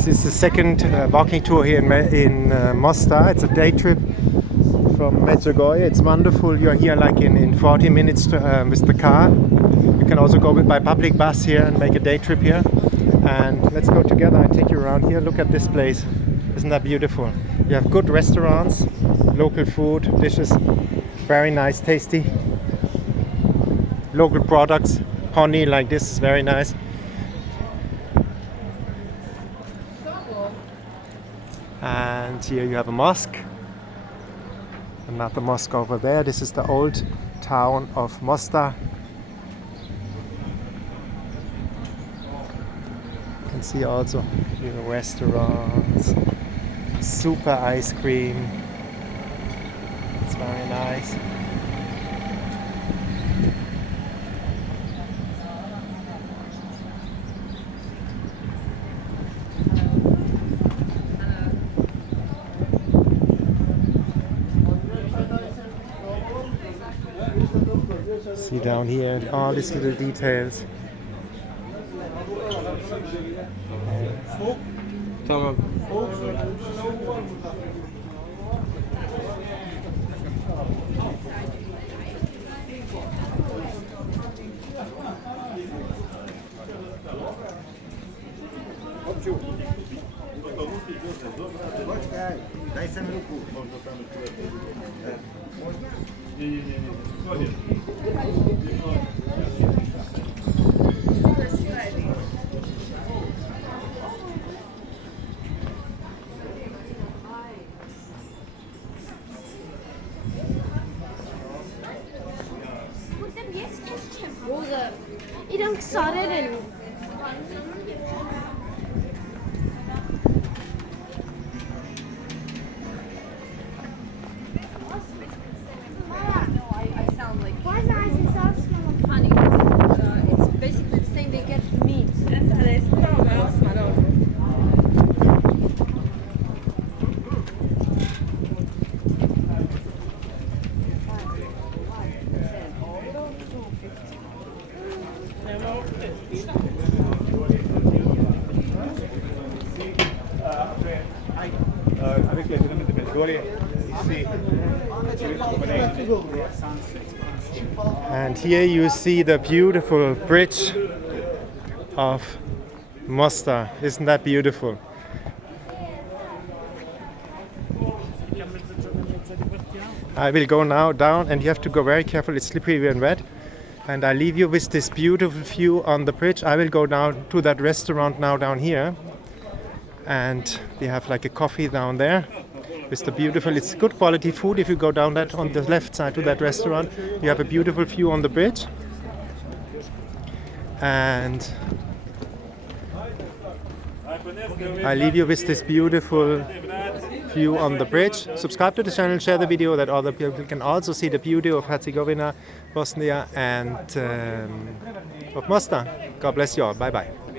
This is the second walking tour here in Mostar. It's a day trip from Medjugorje. It's wonderful. You're here like in 40 minutes with the car. You can also go by public bus here and make a day trip here. And let's go together. I take you around here. Look at this place. Isn't that beautiful? You have good restaurants, local food, dishes, very nice, tasty. Local products, honey like this is very nice. And here you have a mosque. Another mosque over there. This is the old town of Mostar. You can see also here restaurants, super ice cream. It's very nice. See down here all these little details. Tamam. Daj sam ruku, možda tamo Idem k Sarevenu. Why does it smell funny? It's basically the same, they get meat. Avec les pyramide de Medjugorje, ici, And here you see the beautiful bridge of Mostar. Isn't that beautiful? I will go now down, and you have to go very careful. It's slippery and wet. And I leave you with this beautiful view on the bridge. I will go down to that restaurant now down here. And we have like a coffee down there with the beautiful, it's good quality food. If you go down that on the left side to that restaurant, you have a beautiful view on the bridge. And I leave you with this beautiful view on the bridge. Subscribe to the channel, share the video that other people can also see the beauty of Herzegovina, Bosnia and of Mostar. God bless you all. Bye bye.